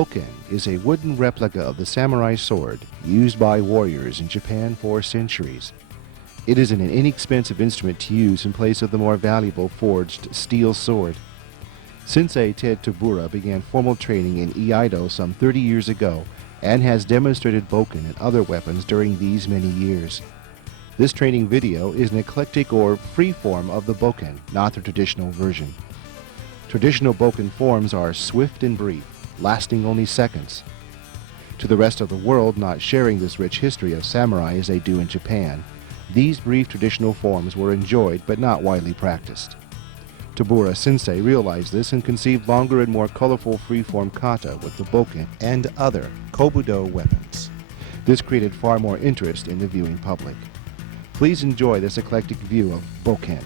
bokken is a wooden replica of the samurai sword used by warriors in Japan for centuries. It is an inexpensive instrument to use in place of the more valuable forged steel sword. Sensei Ted Tabura began formal training in Iaido some 30 years ago and has demonstrated bokken and other weapons during these many years. This training video is an eclectic or free form of the bokken, not the traditional version. Traditional bokken forms are swift and brief, lasting only seconds. To the rest of the world not sharing this rich history of samurai as they do in Japan, these brief traditional forms were enjoyed but not widely practiced. Tabura Sensei realized this and conceived longer and more colorful free-form kata with the bokken and other kobudo weapons. This created far more interest in the viewing public. Please enjoy this eclectic view of bokken.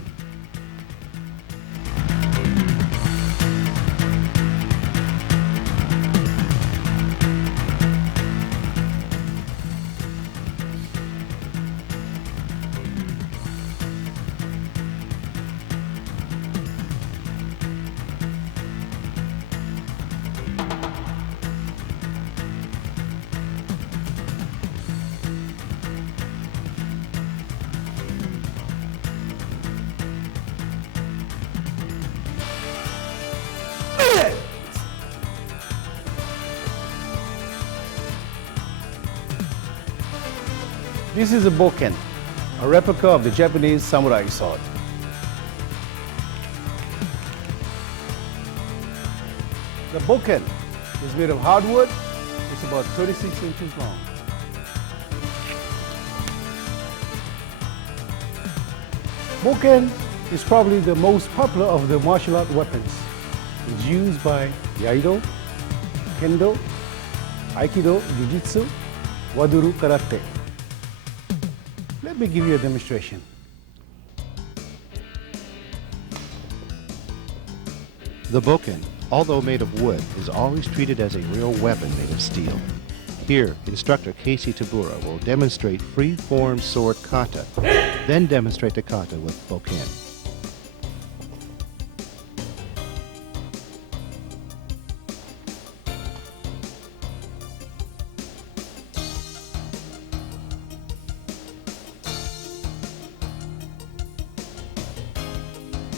This is a bokken, a replica of the Japanese samurai sword. The bokken is made of hardwood. It's about 36 inches long. Bokken is probably the most popular of the martial art weapons. It's used by Iaido, Kendo, Aikido, Jiu-Jitsu, Waduru Karate. Let me give you a demonstration. The bokken, although made of wood, is always treated as a real weapon made of steel. Here, instructor Casey Tabura will demonstrate free-form sword kata, then demonstrate the kata with bokken.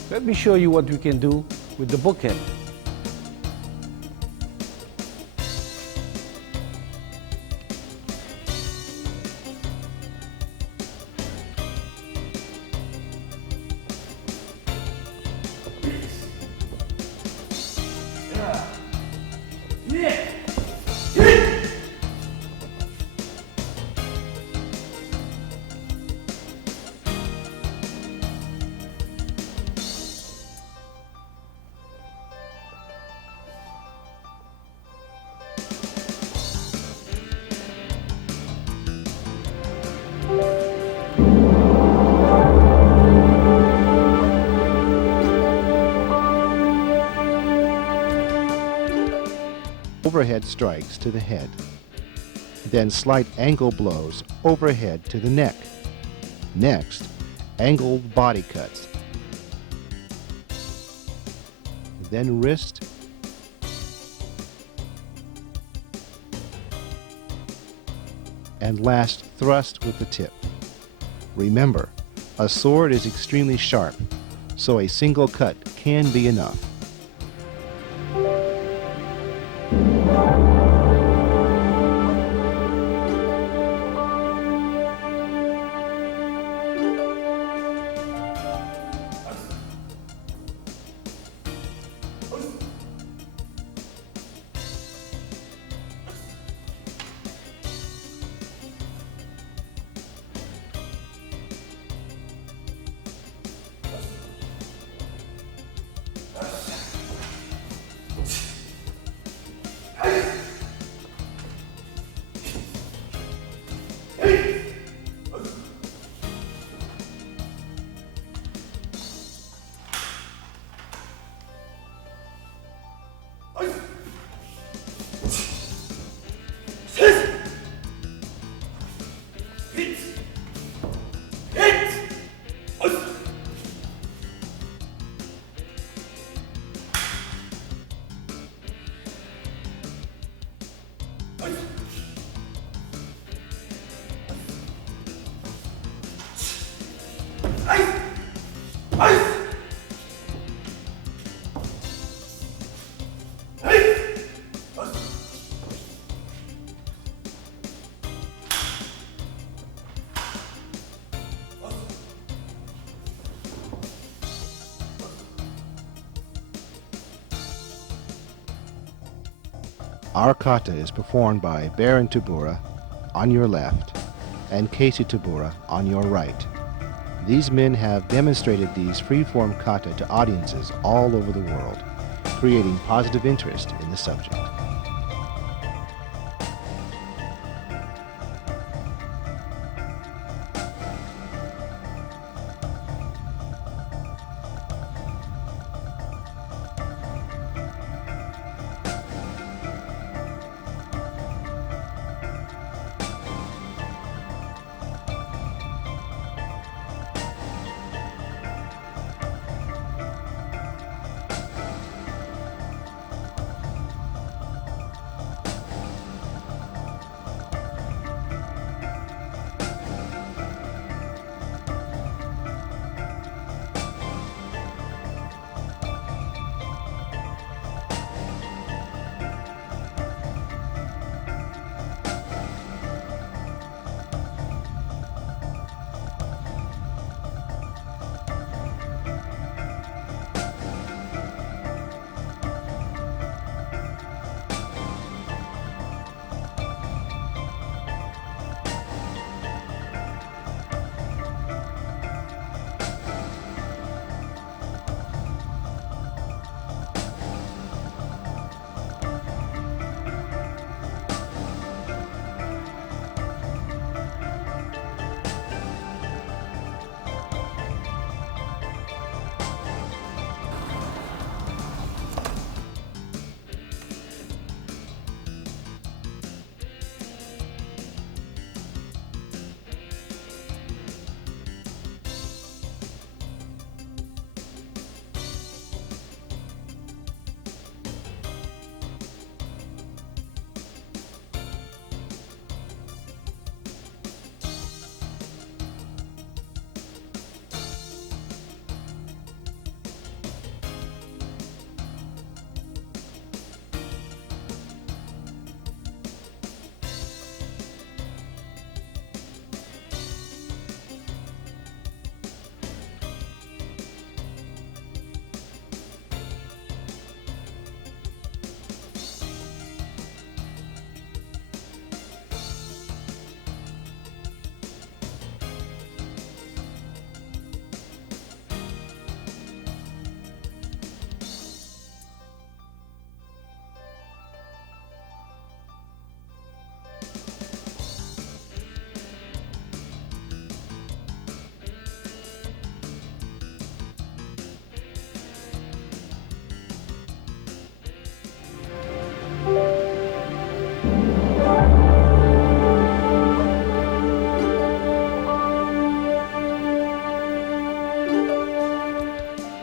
Let me show you what we can do with the bokken. Overhead strikes to the head, then slight angle blows overhead to the neck. Next, angled body cuts, then wrist, and last thrust with the tip. Remember, a sword is extremely sharp, so a single cut can be enough. Our kata is performed by Baron Tubura on your left and Casey Tubura on your right. These men have demonstrated these freeform kata to audiences all over the world, creating positive interest in the subject.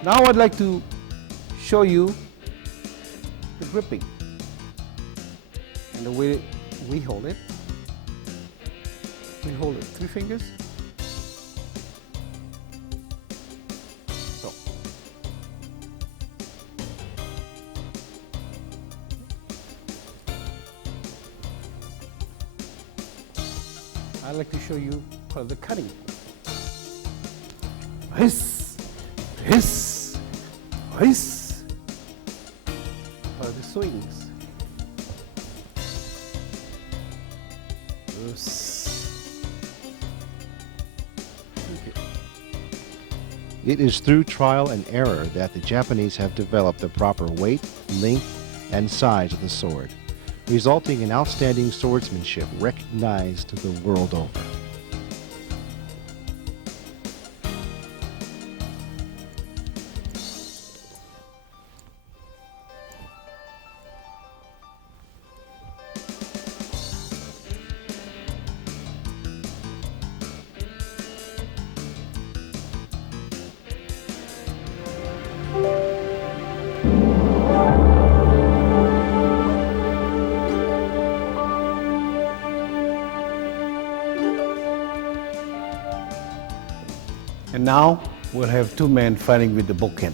Now I'd like to show you the gripping and the way we hold it. We hold it 3 fingers. So. I'd like to show you part of the cutting. Hiss, hiss, hiss. Part of the swings. It is through trial and error that the Japanese have developed the proper weight, length, and size of the sword, resulting in outstanding swordsmanship recognized the world over. And now we'll have two men fighting with the bokken.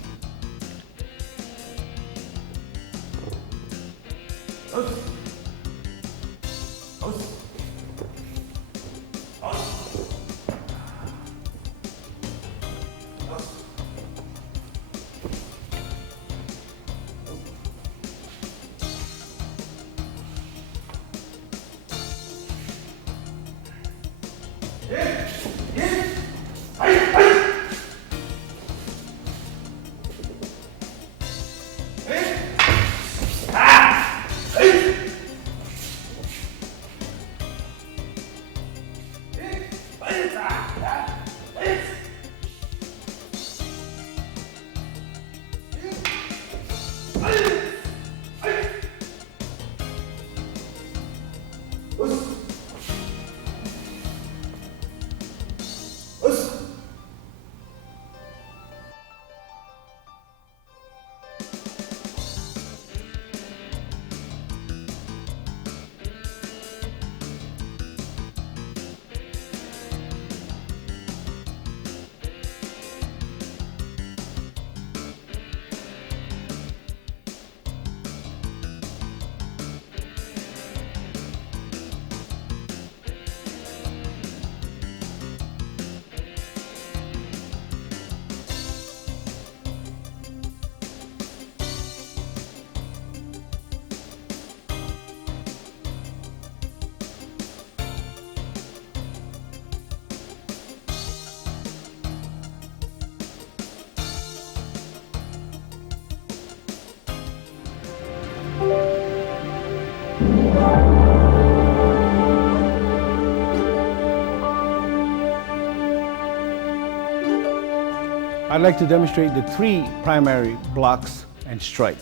I'd like to demonstrate the three primary blocks and strike.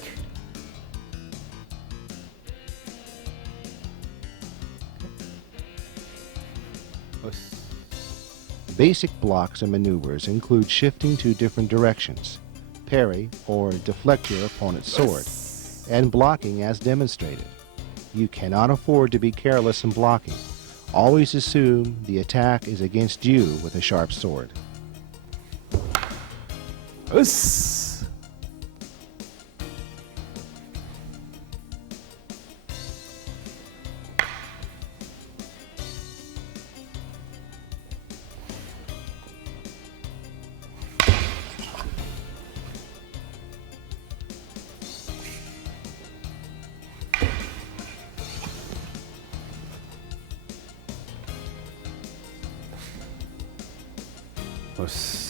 Basic blocks and maneuvers include shifting to different directions, parry or deflect your opponent's sword, and blocking as demonstrated. You cannot afford to be careless in blocking. Always assume the attack is against you with a sharp sword. Us. Us.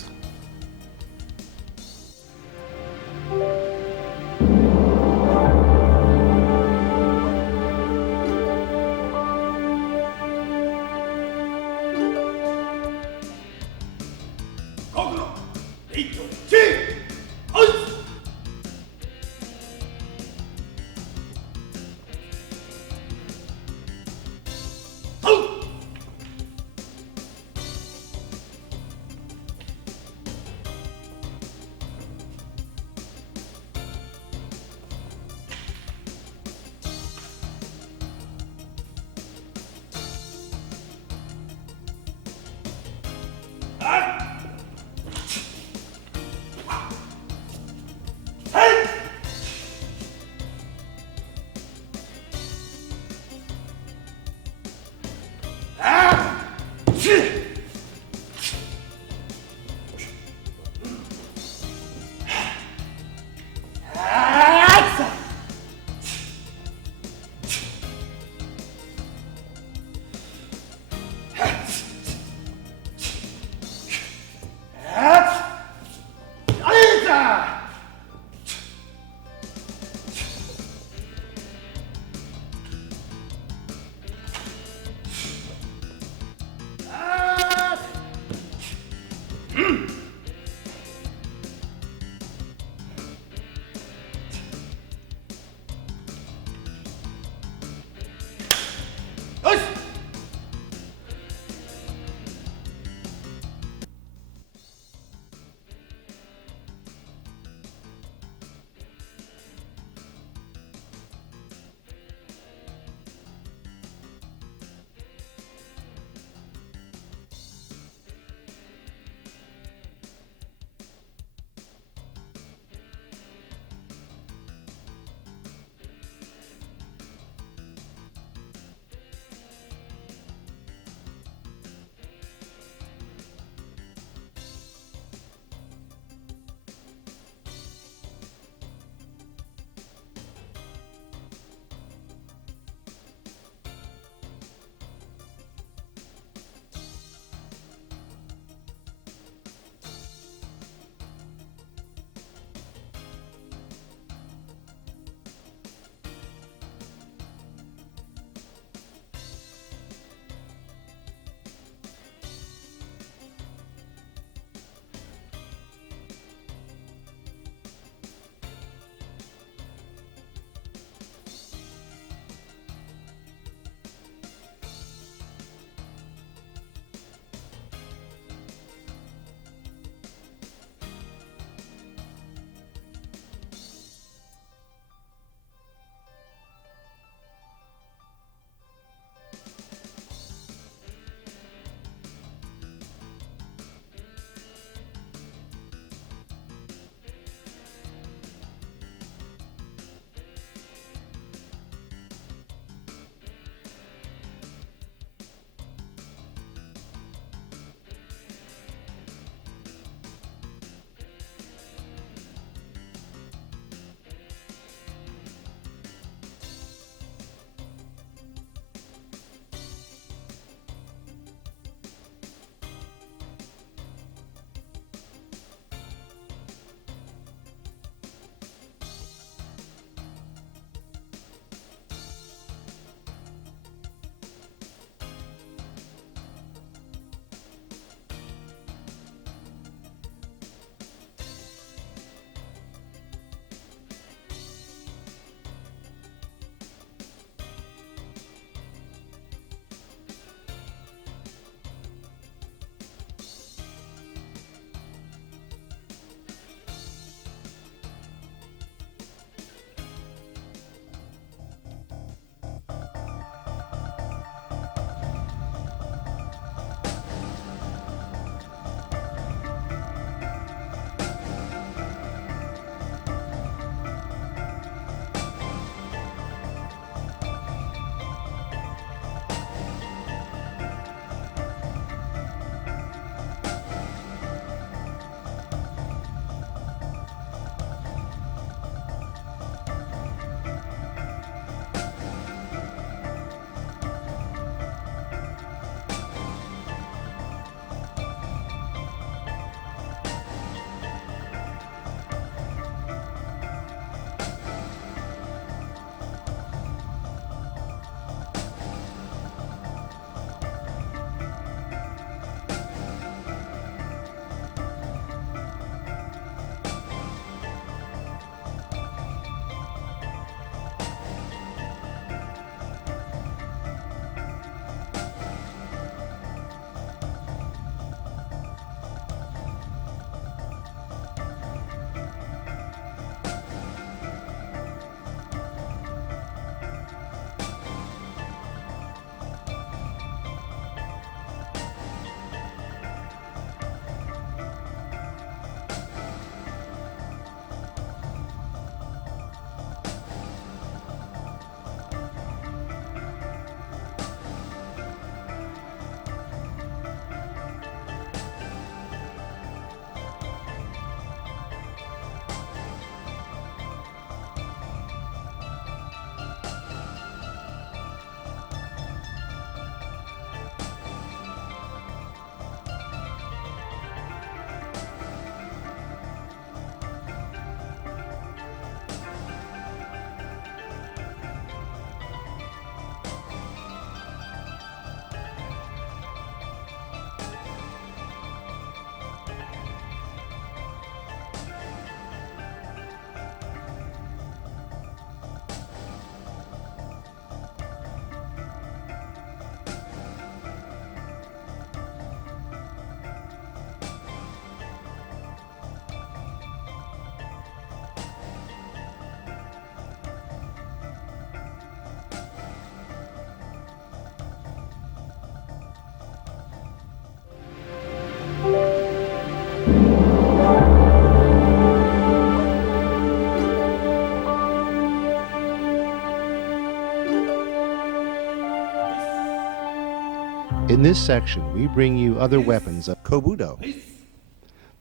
In this section, we bring you other weapons of kobudo.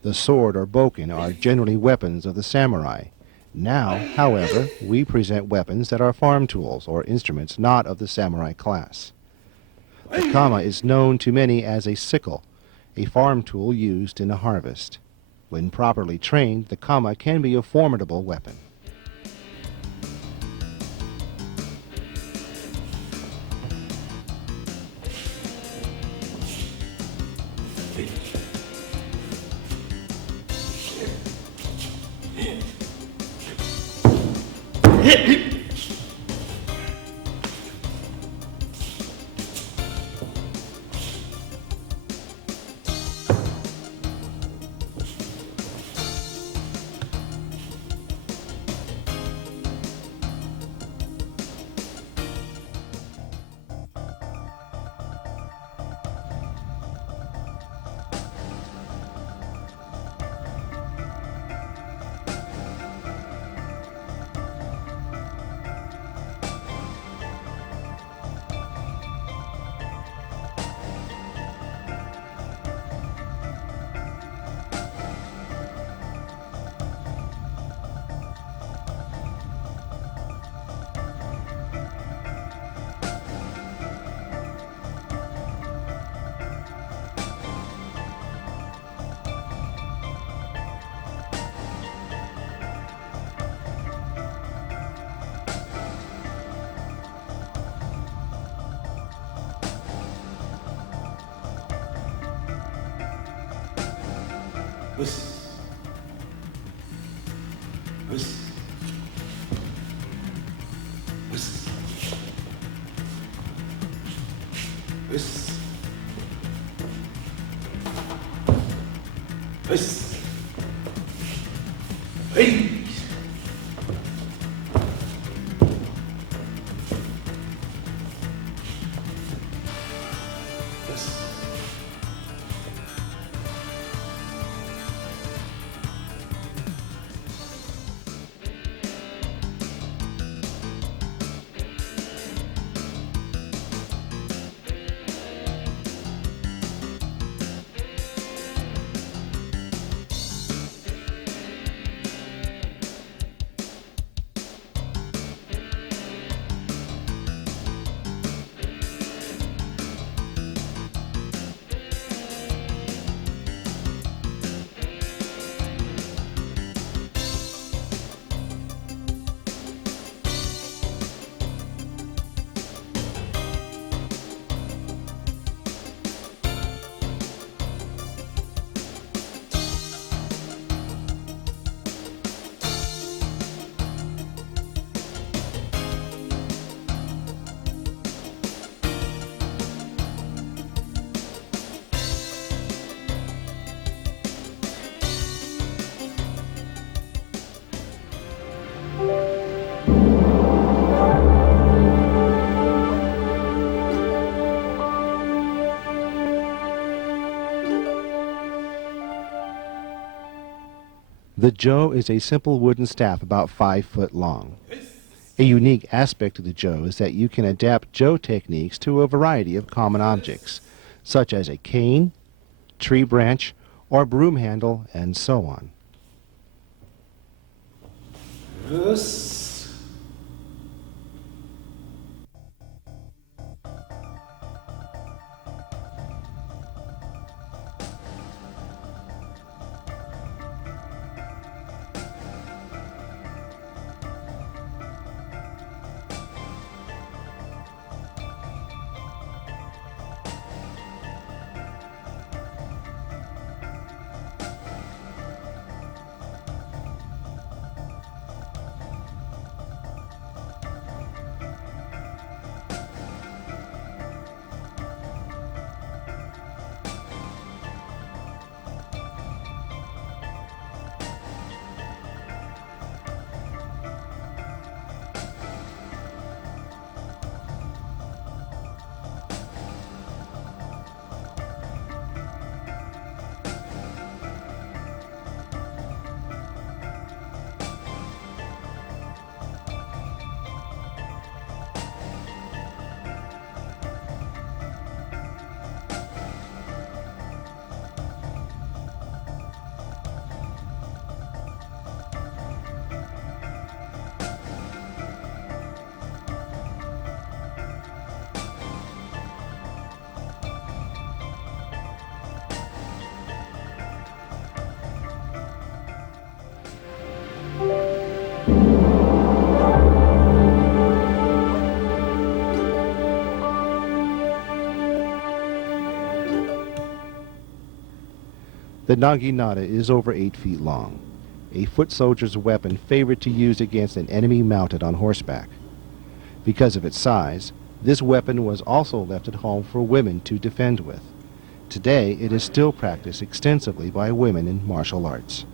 The sword or bokken are generally weapons of the samurai. Now, however, we present weapons that are farm tools or instruments not of the samurai class. The kama is known to many as a sickle, a farm tool used in a harvest. When properly trained, the kama can be a formidable weapon. The jo is a simple wooden staff about 5 foot long. A unique aspect of the jo is that you can adapt jo techniques to a variety of common objects, such as a cane, tree branch, or broom handle, and so on. The naginata is over 8 feet long, a foot soldier's weapon favored to use against an enemy mounted on horseback. Because of its size, this weapon was also left at home for women to defend with. Today, it is still practiced extensively by women in martial arts.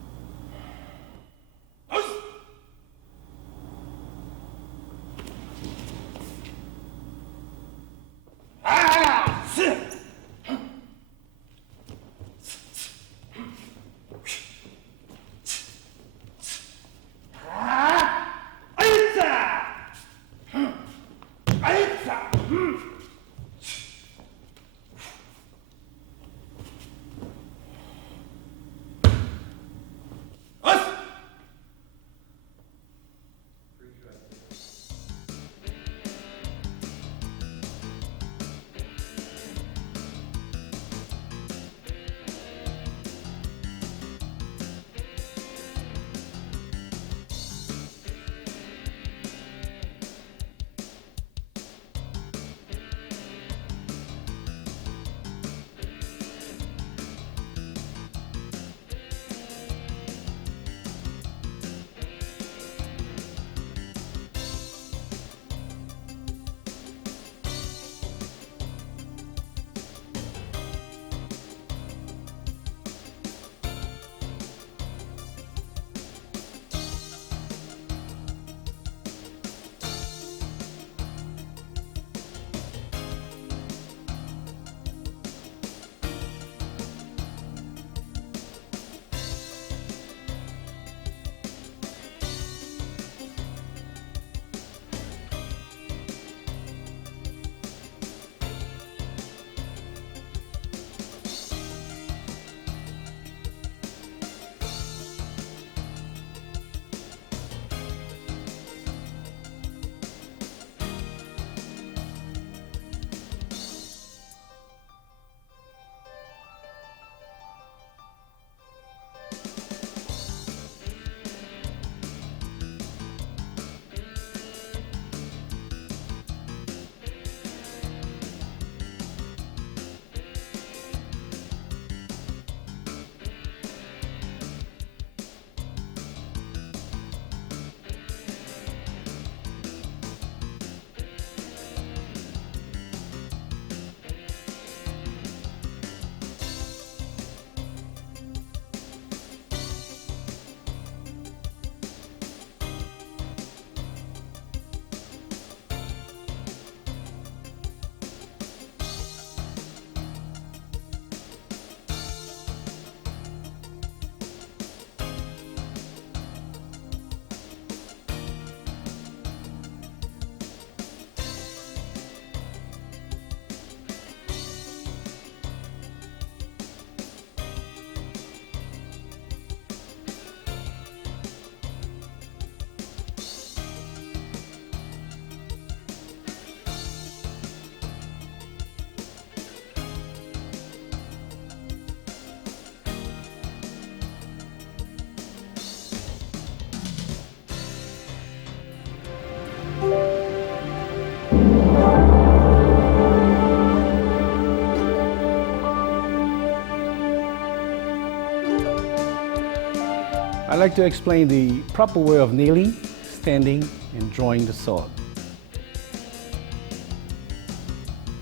I'd like to explain the proper way of kneeling, standing, and drawing the sword.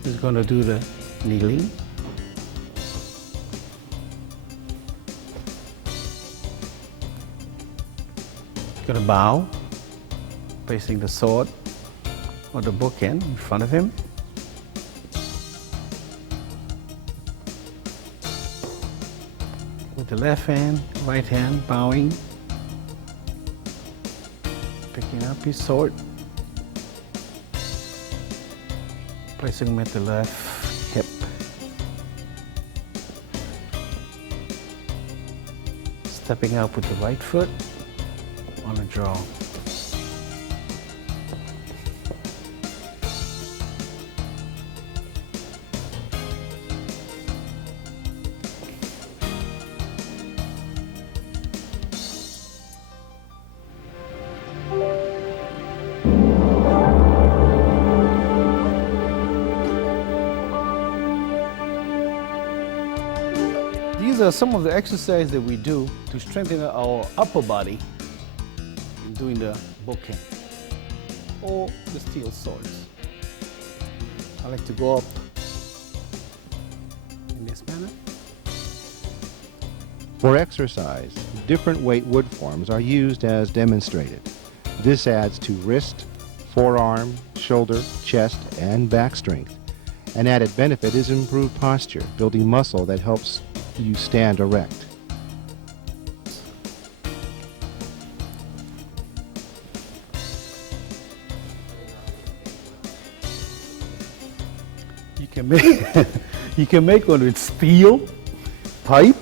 Just going to do the kneeling. Going to bow, placing the sword or the bookend in front of him. With the left hand, right hand, bowing, picking up his sword, placing him at the left hip. Stepping out with the right foot on a draw. These are some of the exercises that we do to strengthen our upper body in doing the bokken or the steel swords. I like to go up in this manner. For exercise, different weight wood forms are used as demonstrated. This adds to wrist, forearm, shoulder, chest, and back strength. An added benefit is improved posture, building muscle that helps you stand erect. You can make you can make one with steel, pipe,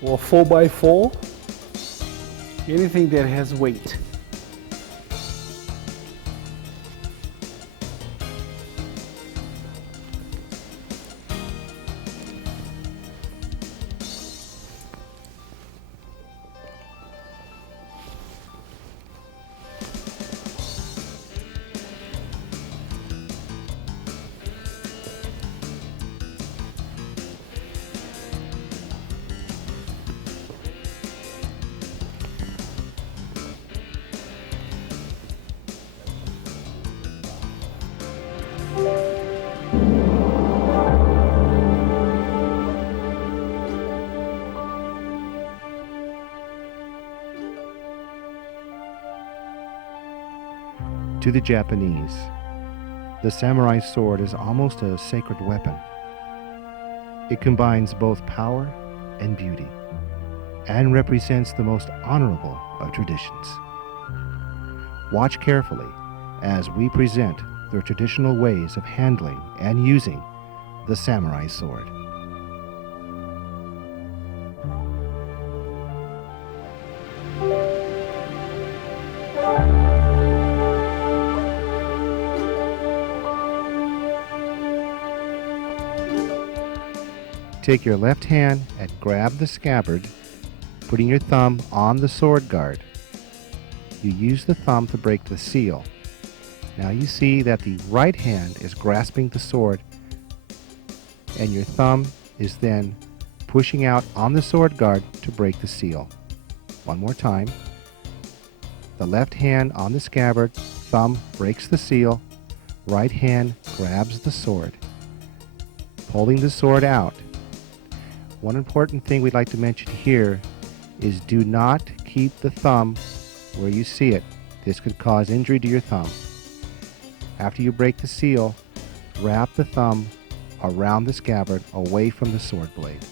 or 4x4, anything that has weight. To the Japanese, the samurai sword is almost a sacred weapon. It combines both power and beauty, and represents the most honorable of traditions. Watch carefully as we present the traditional ways of handling and using the samurai sword. Take your left hand and grab the scabbard, putting your thumb on the sword guard. You use the thumb to break the seal. Now you see that the right hand is grasping the sword, and your thumb is then pushing out on the sword guard to break the seal. One more time. The left hand on the scabbard, thumb breaks the seal, right hand grabs the sword, pulling the sword out. One important thing we'd like to mention here is do not keep the thumb where you see it. This could cause injury to your thumb. After you break the seal, wrap the thumb around the scabbard away from the sword blade.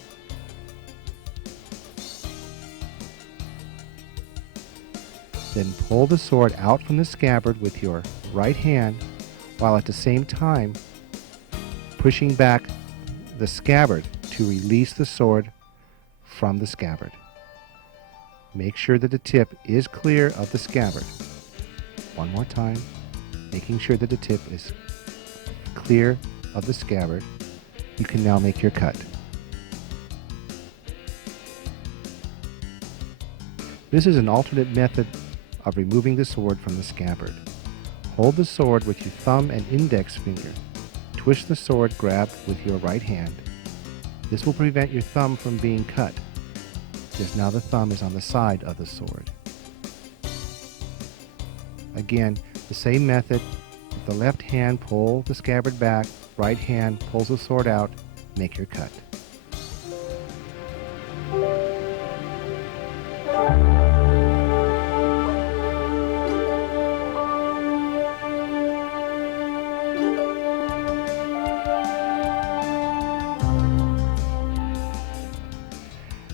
Then pull the sword out from the scabbard with your right hand, while at the same time pushing back the scabbard to release the sword from the scabbard. Make sure that the tip is clear of the scabbard. One more time, making sure that the tip is clear of the scabbard. You can now make your cut. This is an alternate method of removing the sword from the scabbard. Hold the sword with your thumb and index finger. Twist the sword grabbed with your right hand. This will prevent your thumb from being cut, because now the thumb is on the side of the sword. Again, the same method. With the left hand, pull the scabbard back. Right hand pulls the sword out. Make your cut.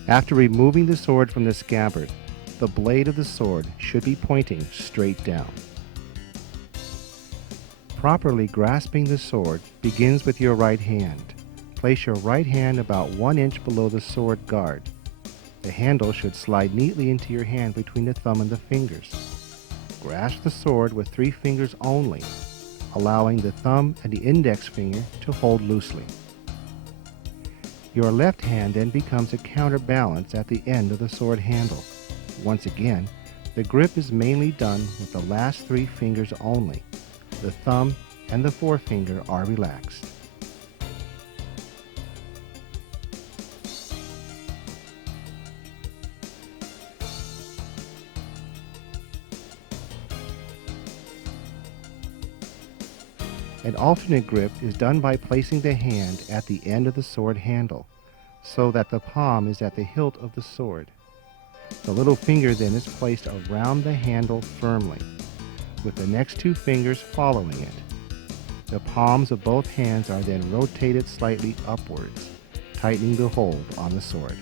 After removing the sword from the scabbard, the blade of the sword should be pointing straight down. Properly grasping the sword begins with your right hand. Place your right hand about 1 inch below the sword guard. The handle should slide neatly into your hand between the thumb and the fingers. Grasp the sword with 3 fingers only, allowing the thumb and the index finger to hold loosely. Your left hand then becomes a counterbalance at the end of the sword handle. Once again, the grip is mainly done with the last 3 fingers only. The thumb and the forefinger are relaxed. An alternate grip is done by placing the hand at the end of the sword handle, so that the palm is at the hilt of the sword. The little finger then is placed around the handle firmly, with the next two fingers following it. The palms of both hands are then rotated slightly upwards, tightening the hold on the sword.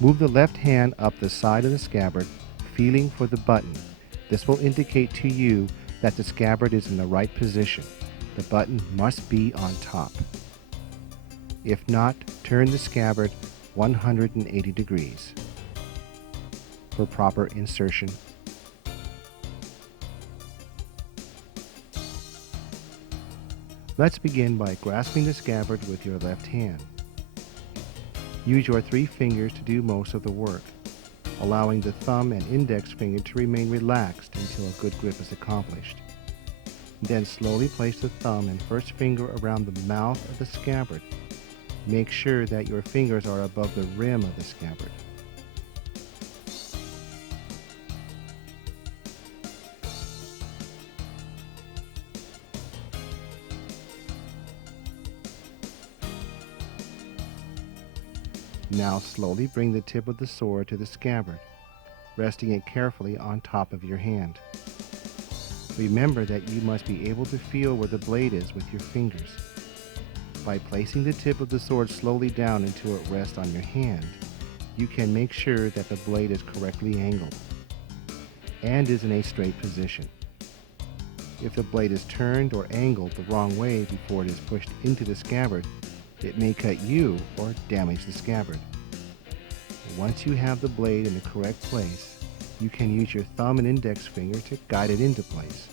Move the left hand up the side of the scabbard, feeling for the button. This will indicate to you that the scabbard is in the right position. The button must be on top. If not, turn the scabbard 180 degrees for proper insertion. Let's begin by grasping the scabbard with your left hand. Use your three fingers to do most of the work, allowing the thumb and index finger to remain relaxed until a good grip is accomplished. Then slowly place the thumb and first finger around the mouth of the scabbard. Make sure that your fingers are above the rim of the scabbard. Now slowly bring the tip of the sword to the scabbard, resting it carefully on top of your hand. Remember that you must be able to feel where the blade is with your fingers. By placing the tip of the sword slowly down until it rests on your hand, you can make sure that the blade is correctly angled and is in a straight position. If the blade is turned or angled the wrong way before it is pushed into the scabbard, it may cut you or damage the scabbard. Once you have the blade in the correct place, you can use your thumb and index finger to guide it into place.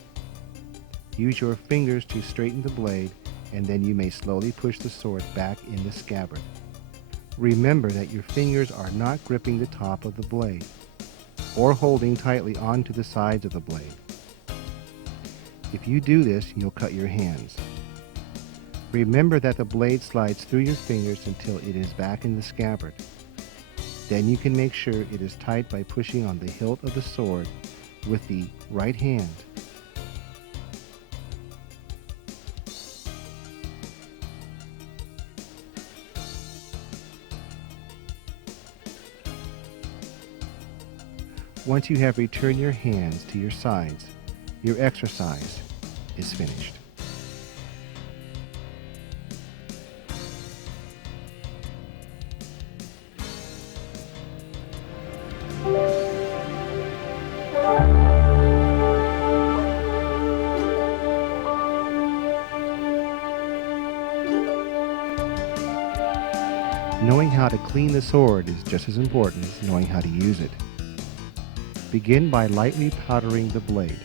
Use your fingers to straighten the blade, and then you may slowly push the sword back in the scabbard. Remember that your fingers are not gripping the top of the blade or holding tightly onto the sides of the blade. If you do this, you'll cut your hands. Remember that the blade slides through your fingers until it is back in the scabbard. Then you can make sure it is tight by pushing on the hilt of the sword with the right hand. Once you have returned your hands to your sides, your exercise is finished. Knowing how to clean the sword is just as important as knowing how to use it. Begin by lightly powdering the blade.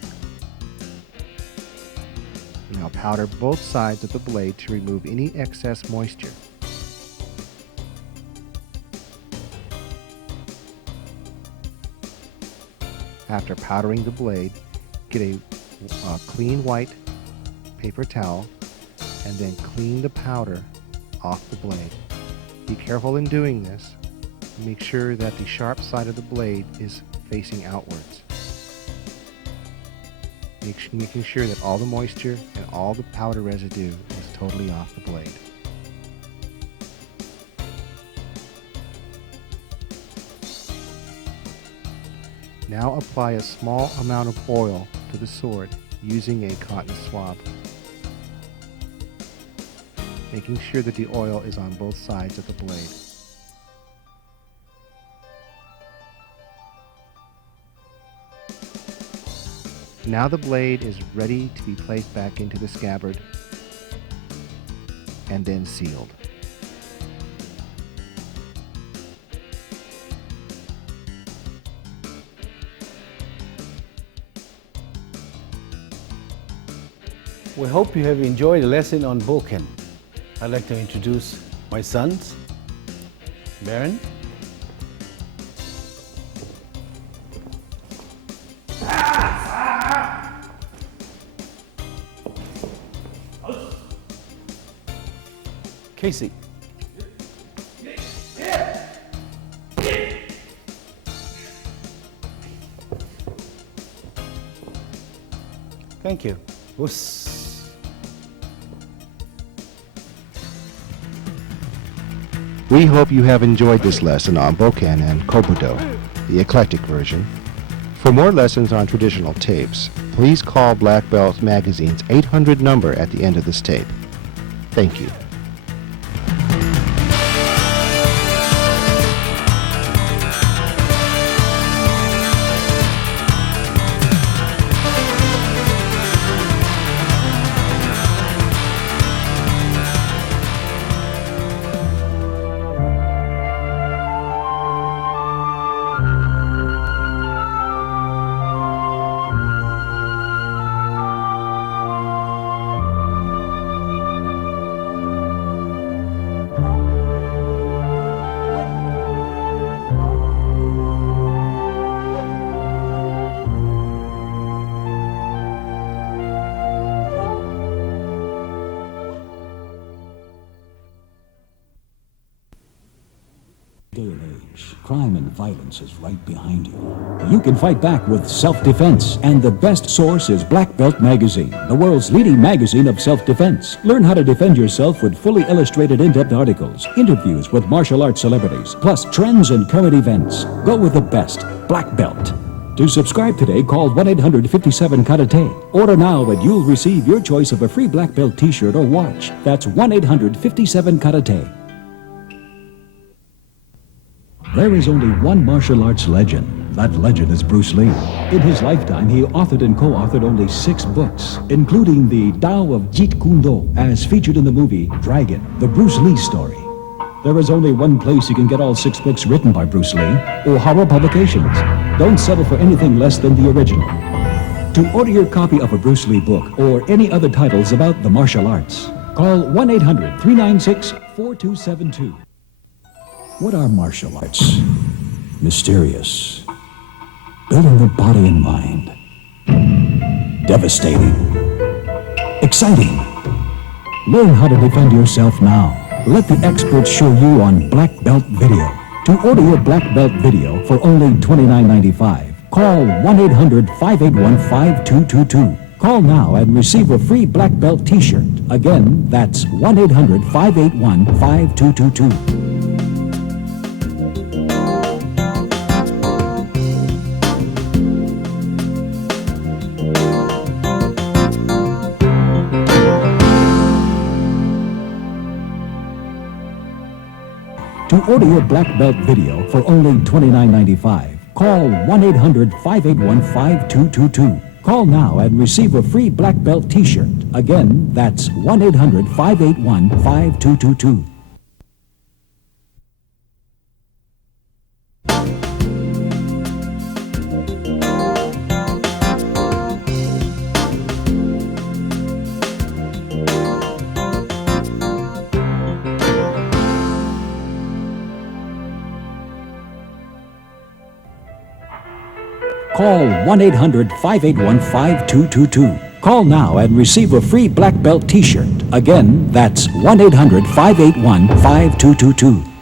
Now powder both sides of the blade to remove any excess moisture. After powdering the blade, get a clean white paper towel and then clean the powder off the blade. Be careful in doing this. Make sure that the sharp side of the blade is facing outwards. Making sure that all the moisture and all the powder residue is totally off the blade. Now apply a small amount of oil to the sword using a cotton swab, making sure that the oil is on both sides of the blade. Now the blade is ready to be placed back into the scabbard and then sealed. We hope you have enjoyed the lesson on bokken. I'd like to introduce my sons, Baron, Casey. Thank you. Whoosh. We hope you have enjoyed this lesson on Bokan and Kobudo, the eclectic version. For more lessons on traditional tapes, please call Black Belt Magazine's 800 number at the end of this tape. Thank you. Day and age, crime and violence is right behind you. You can fight back with self-defense, and the best source is Black Belt Magazine, the world's leading magazine of self-defense. Learn how to defend yourself with fully illustrated in-depth articles, interviews with martial arts celebrities, plus trends and current events. Go with the best, Black Belt. To subscribe today, call 1-800-57-KARATE. Order now and you'll receive your choice of a free Black Belt t-shirt or watch. That's 1-800-57-KARATE. There is only one martial arts legend. That legend is Bruce Lee. In his lifetime, he authored and co-authored only 6 books, including the Tao of Jeet Kune Do, as featured in the movie Dragon, the Bruce Lee story. There is only one place you can get all 6 books written by Bruce Lee, O'Hara Publications. Don't settle for anything less than the original. To order your copy of a Bruce Lee book or any other titles about the martial arts, call 1-800-396-4272. What are martial arts? Mysterious. Building the body and mind. Devastating. Exciting. Learn how to defend yourself now. Let the experts show you on Black Belt Video. To order your Black Belt Video for only $29.95, call 1-800-581-5222. Call now and receive a free Black Belt t-shirt. Again, that's 1-800-581-5222. To order your Black Belt Video for only $29.95, call 1-800-581-5222. Call now and receive a free Black Belt t-shirt. Again, that's 1-800-581-5222. Call 1-800-581-5222. Call now and receive a free Black Belt t-shirt. Again, that's 1-800-581-5222.